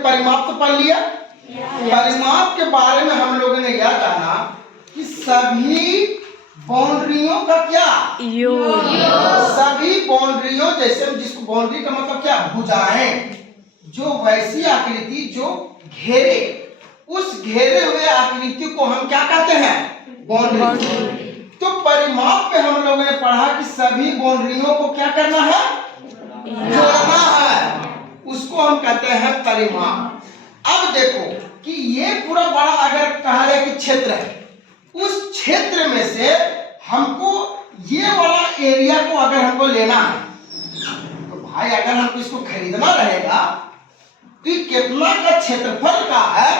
परिमाप तो पढ़ लिया। परिमाप के बारे में हम लोगों ने यह जाना कि सभी बाउंड्रियों का क्या योग, सभी बाउंड्रियों, जैसे जिसको बाउंड्री का मतलब क्या, भुजाएं, जो वैसी आकृति जो घेरे, उस घेरे हुए आकृति को हम क्या कहते हैं, बाउंड्री। तो परिमाप पे हम लोगों ने पढ़ा कि सभी बाउंड्रियों को क्या करना है, जोड़ना है, उसको हम कहते हैं परिमाप। अब देखो कि ये पूरा बड़ा अगर कहा जाए कि क्षेत्र है, उस क्षेत्र में से हमको ये वाला एरिया को अगर हमको लेना है, तो भाई अगर हमको इसको खरीदना रहेगा तो कितना का क्षेत्रफल का है,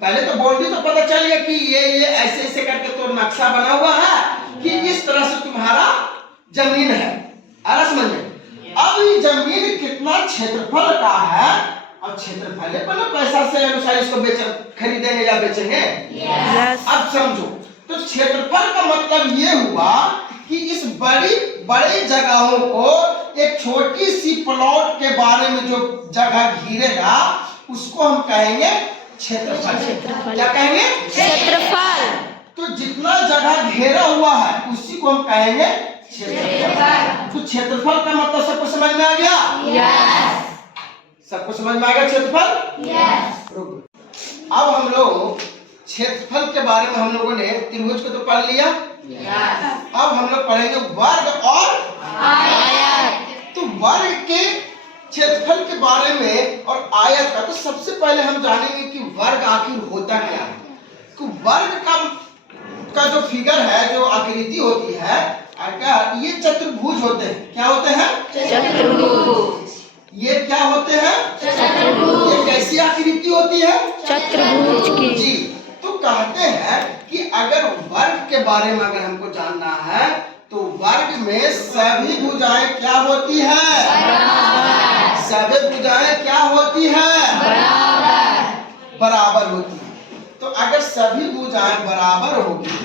पहले तो बाउंड्री तो पता चल गया कि ये ऐसे ऐसे करके तो नक्शा बना हुआ है कि इस तरह से तुम्हारा जमीन है, आ समझ में। अब ये जमीन कितना क्षेत्रफल का है, और क्षेत्रफल पर पैसा से अनुसार इसको खरीदेंगे या बेचेंगे। अब समझो, तो क्षेत्रफल का मतलब ये हुआ कि इस बड़ी जगहों को एक छोटी सी प्लॉट के बारे में जो जगह घिरेगा उसको हम कहेंगे क्षेत्रफल। क्या कहेंगे, क्षेत्रफल। तो जितना जगह घेरा हुआ है उसी को हम कहेंगे क्षेत्रफल। तो क्षेत्रफल का मतलब सबको समझ में आ गया? यस। सबको समझ में आ गया क्षेत्रफल? यस। अब हम लोग क्षेत्रफल के बारे में हम लोगों ने त्रिभुज को तो पढ़ लिया। अब हम लोग पढ़ेंगे वर्ग और आयत। तो वर्ग के क्षेत्रफल के बारे में और आयत का, तो सबसे पहले हम जानेंगे कि वर्ग आखिर होता क्या है। तो वर्ग का जो फिगर है, जो आकृति होती है, अगर ये चतुर्भुज होते हैं, क्या होते हैं, चतुर्भुज। ये क्या होते हैं, चतुर्भुज। ये कैसी आकृति होती है, चतुर्भुज की। जी, तो कहते हैं कि अगर वर्ग के बारे में अगर हमको जानना है तो वर्ग में सभी भुजाएं क्या होती है, बराबर। सभी भुजाएं क्या होती है, बराबर होती है। तो अगर सभी भुजाएं बराबर होगी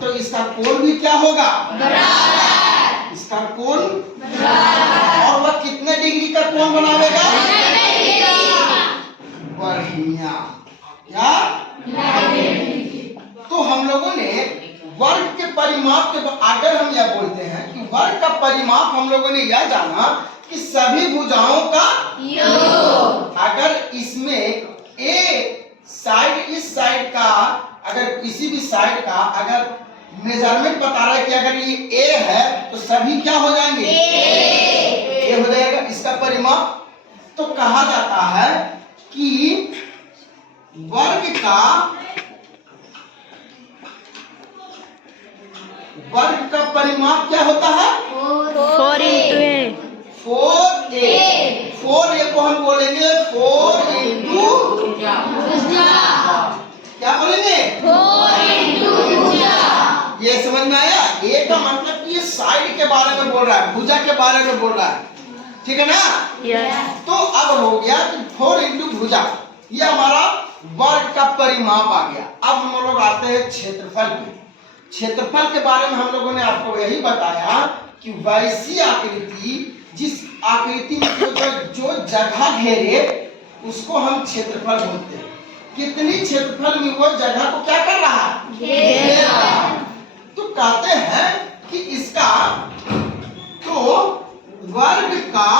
तो इसका कोण भी क्या होगा, बराबर। इसका कोण बराबर। और वह कितने डिग्री का कोण बनावेगा, बढ़िया। क्या, तो हम लोगों ने वर्ग के परिमाप के अगर हम यह बोलते हैं कि वर्ग का परिमाप, हम लोगों ने यह जाना कि सभी भुजाओं का योग। अगर इसमें इस साइड का, अगर किसी भी साइड का अगर मेजरमेंट बता रहा है कि अगर ये ए है तो सभी क्या हो जाएंगे, ए हो जाएगा, इसका परिमाप। तो कहा जाता है कि वर्ग का परिमाप क्या होता है, 4 को हम बोलेंगे 4 इंटू, क्या बोलेंगे, 4 भुजा। ये समझ में आया? ए का मतलब कि ये साइड के बारे में बोल रहा है, भुजा के बारे में बोल रहा है, ठीक है ना? yes. तो अब हो गया कि 4 इंटू भुजा, ये हमारा वर्ग का परिमाप आ गया। अब हम लोग आते हैं क्षेत्रफल पे। क्षेत्रफल के बारे में हम लोगों ने आपको यही बताया कि वैसी आकृति, जिस आकृति में जो जगह घेरे उसको हम क्षेत्रफल बोलते हैं। कितनी क्षेत्रफल में वो जगह को क्या कर रहा है, घेर रहा है। तो कहते हैं कि इसका, तो वर्ग का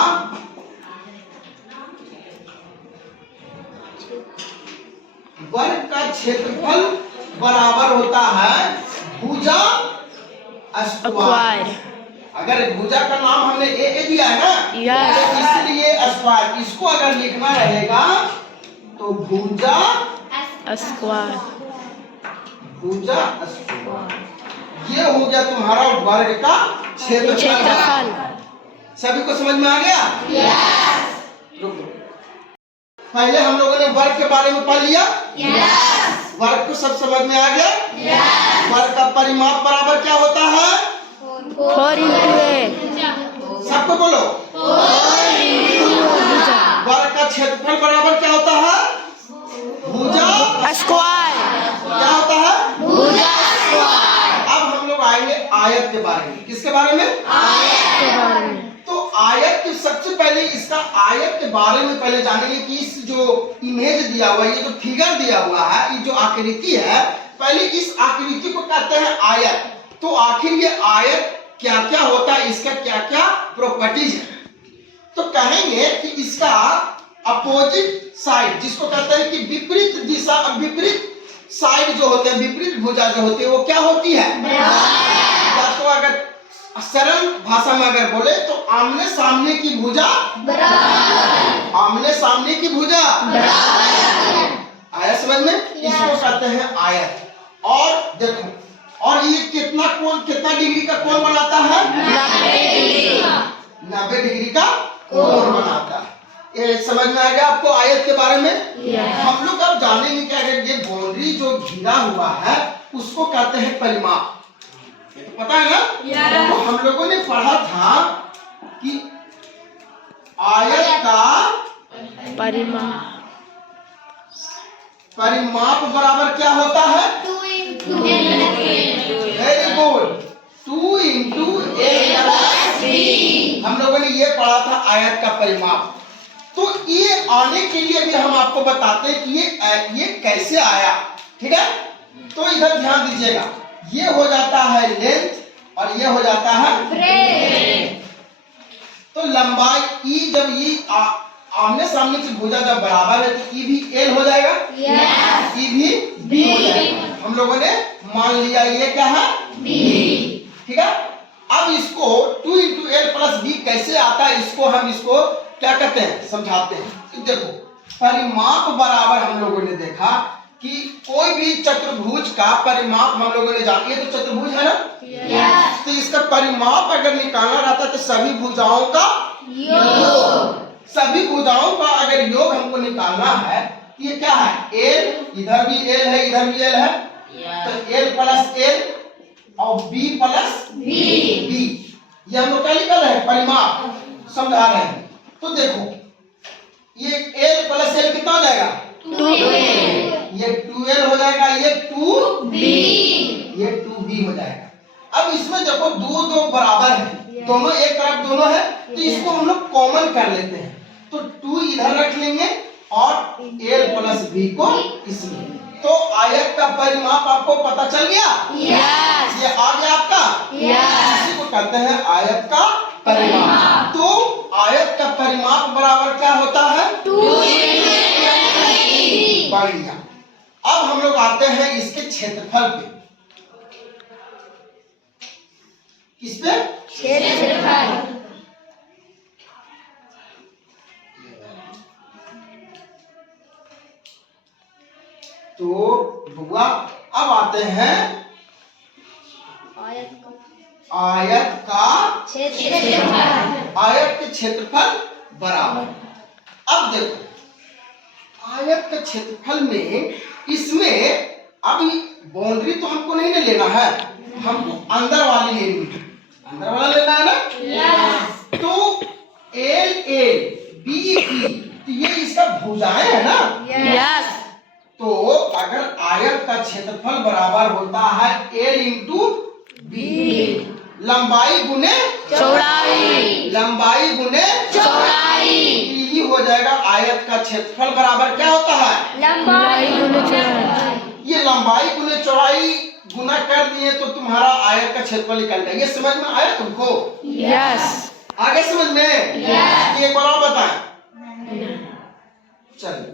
क्षेत्रफल बराबर होता है भुजा स्क्वायर। अगर भुजा का नाम हमने ए दिया है ना, तो इसलिए स्क्वायर, इसको अगर लिखना रहेगा तो भुजा स्क्वायर, भुजा स्क्वायर। ये हो गया तुम्हारा वर्ग का क्षेत्रफल। सभी को समझ में आ गया? yes. पहले हम लोगों ने वर्ग के बारे में पढ़ लिया। yes. वर्ग को सब समझ में आ गया। yes. वर्ग का परिमाप बराबर क्या होता है, 4 इंटू ए। सबको बोलो, 4 इंटू भुजा। वर्ग का क्षेत्रफल बराबर क्या होता है, भुजा स्क्वायर। क्या होता है, भुजा स्क्वायर। अब हम लोग आएंगे आयत के बारे में। किसके बारे में, आयत के बारे में। तो आयत की सबसे पहले इसका आयत के बारे में पहले जानेंगे कि इस जो इमेज दिया हुआ है, ये जो फिगर दिया हुआ है, ये जो आकृति है, पहले इस आकृति को कहते हैं आयत। तो आखिर ये आयत क्या क्या होता है, इसका क्या क्या प्रॉपर्टीज है। तो कहेंगे कि इसका अपोजिट साइड, जिसको कहते हैं कि विपरीत दिशा, विपरीत साइड जो होते हैं, विपरीत भुजा जो होती है, वो क्या होती है? या तो अगर सरल भाषा में अगर बोले तो आमने सामने की भुजा बराबर, आमने सामने की भुजा बराबर। आया समझ में? इसको कहते हैं आयत। और देखो, और ये कितना कोण, कितना डिग्री का कोण बनाता है? 90 डिग्री का कोण बनाता है। ये समझ में आ गया आपको आयत के बारे में? हम लोग अब जानेंगे कि अगर ये बाउंड्री जो घिरा हुआ है उसको कहते हैं परिमाप। ये तो पता है ना? तो हम लोगों ने पढ़ा था कि आयत का परिमाप बराबर क्या होता है? Very good, 2 into a+b। हम लोगों ने ये पढ़ा था आयत का परिमाप। तो ये आने के लिए भी हम आपको बताते हैं कि ये कैसे आया। ठीक है, तो इधर ध्यान दीजिएगा, ये हो जाता है लेंथ और ये हो जाता है ब्रेथ। तो लंबाई ई, जब ये आमने सामने की भुजा जब बराबर है तो ई भी एल हो जाएगा, ई भी बी हो जाएगा। हम लोगों ने मान लिया ये क्या है? बी। ठीक है, अब इसको 2 into l+b कैसे आता है, इसको क्या कहते हैं, समझाते हैं। देखो, परिमाप बराबर हम लोगों ने देखा कि कोई भी चतुर्भुज का परिमाप हम लोगों ने जाना, ये तो चतुर्भुज है ना? तो इसका परिमाप अगर निकालना रहता है तो सभी भुजाओं का योग, सभी भुजाओं का अगर योग हमको निकालना है तो ये क्या है? एल, इधर भी एल है, इधर भी एल है, तो एल प्लस एल और बी प्लस बी, ये हम लोग क्या निकाल रहे हैं? परिमाप समझा रहे हैं। तो देखो, ये एल प्लस एल कितना हो जाएगा? 2l। ये 2l हो जाएगा, ये 2b, ये 2b हो जाएगा। अब इसमें देखो दो बराबर है, दोनों एक तरफ दोनों है, तो इसको हम लोग कॉमन कर लेते हैं। तो 2 इधर रख लेंगे और l प्लस b को इसमें। तो आयत का परिमाप आपको पता चल गया? यस। ये आ गया आपका? यस। इसी को कहते हैं आयत का परिमाप। तो आयत का परिमाप बराबर क्या होता है? 2 बढ़िया। अब हम लोग आते हैं इसके क्षेत्रफल पे। किस पे? क्षेत्रफल। तो बुआ अब आते हैं आयत का क्षेत्रफल। आयत के क्षेत्रफल बराबर। अब देखो, आयत के क्षेत्रफल में इसमें अभी बाउंड्री तो हमको नहीं ना लेना है, हमको अंदर वाली लेनी है। अंदर वाला लेना है ना? यस। तो एल ए बी बी, तो ये इसका भुजाएं है ना? यस। तो अगर आयत का क्षेत्रफल बराबर होता है एल इंटू बी, लंबाई गुने चौड़ाई, लंबाई गुने चौड़ाई, यही हो जाएगा आयत का क्षेत्रफल बराबर क्या होता है? लंबाई गुने चौड़ाई। ये लंबाई गुने चौड़ाई गुना कर दिए तो तुम्हारा आयत का क्षेत्रफल निकल गया। ये समझ में आया तुमको? यस। आगे समझ में? यस। एक बार और बताएं। चलिए,